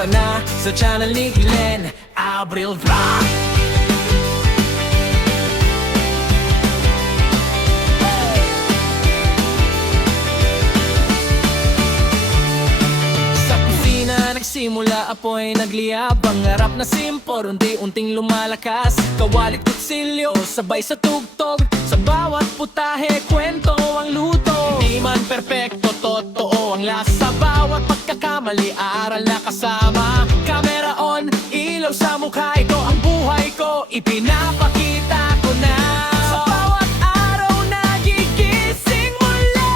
Tara na sa channel ni Glenn Abril Vlog. Sa kusina nagsimula apoy nagliyab. Pangarap na simpor, unti-unting lumalakas. Kawalit kutsilyo, sabay sa tugtog. Sa bawat putahe, kwento ang luto. Di man perpekto, totoo ang lasa. Bawat pagkakamali, aral na kasama. Camera on, ilaw sa mukha. Ito ang buhay ko, ipinapakita ko na. Sa bawat araw nagigising muli,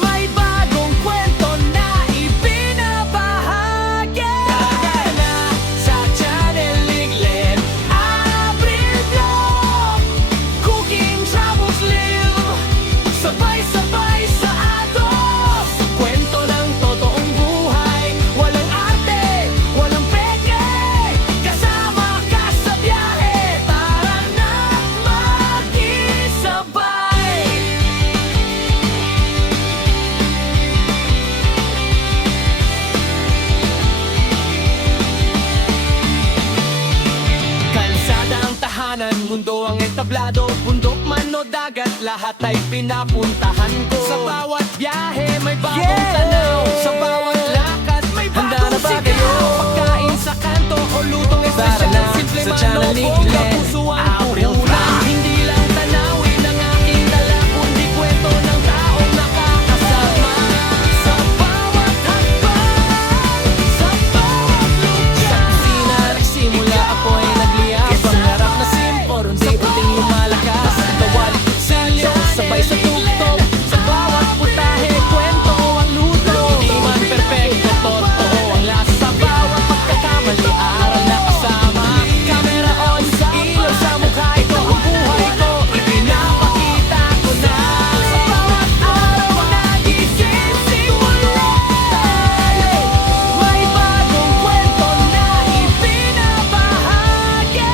may bagong kwento na ibinabahagi. Tara na sa channel ni Glenn Abril Vlog. Cooking, travels, live, sabay-sabay sa agos. Kwento ng totoong buhay, walang arte, walang peke. Kasama ka sa biyahe, tara na makisabay. Kalsada ang tahanan, mundo ang entablado. Bundok man o dagat, lahat ay pinapuntahan ko. Sa bawat biyahe may bagong tanaw. Sa bawat lakad may bagong sigaw. Pagkain sa kanto o lutong espesyal, simple sa man channel o ni bongga, Glenn puso ang Abril puhunan. Hindi lang tanawin ang aking dala, kundi kwento ng taong nakakasama. Sa bawat hakbang, sa bawat lugar. Sa kusina nagsimula apoy nagliyab. Pangarap na simpor, unti-unting lumalakas. Kawalit kutsilyo, sabay sa tugtog. Sa bawat putahe, kwento ang luto. Di man perpekto, totoo ang lasa. Bawat pagkakamali, aral na kasama. Camera on, ilaw sa mukha. Ito ang buhay ko, ipinapakita ko na. Sa bawat araw nagigising muli, may bagong kwento na ibinabahagi.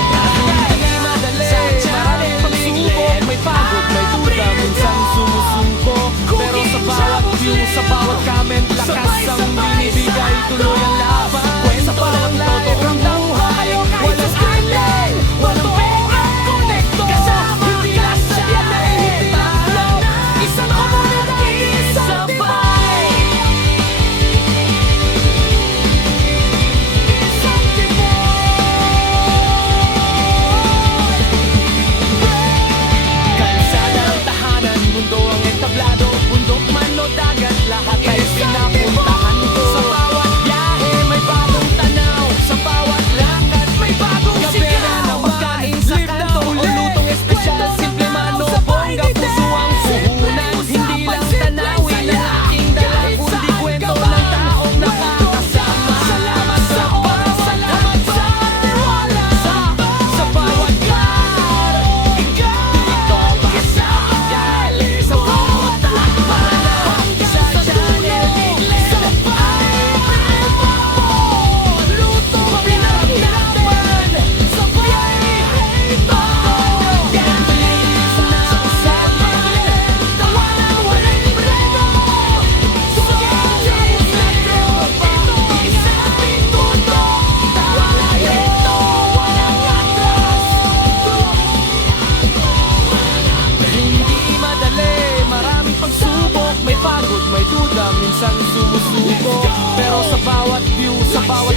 Hindi madali, maraming pagsubok. May pagod, may duda, minsan sumusuko. Pero sa bawat view, sa bawat comment, lakas ang binibigay, tuloy ang laban. Kwento ng totoong buhay, walang alay, walang pera. Konekto, kasama ka sa biyahe, tara na, isang komunidad, isang tibay. Isang kalsada ang tahanan, mundo ang entablado. Bundok man o dagat, lahat ay pinapuntahan ko. Sa bawat biyahe may bagong tanaw. Sa bawat lakad may bagong sigaw. Pagkain sa kanto o lutong espesyal, simple man o bongga, puso ang puhunan. Hindi lang tanawin ang aking dala, kundi kwento ng taong nakakasama. Salamat sa oras, salamat sa tiwala. Sa bawat lugar, dito pakisama galing sa bawat lakad. Sa channel ni Glenn Abril Vlog. Luto pinaglaban sa biyahe ito. Gambling na usama, tawanan walang preno. Sugat sa tropa, isang minuto. Wala ito, walang atras. Hindi madali, maraming pagsubok. May pagod, may duda, minsan sumusuko. Pero sa bawat view, sa bawat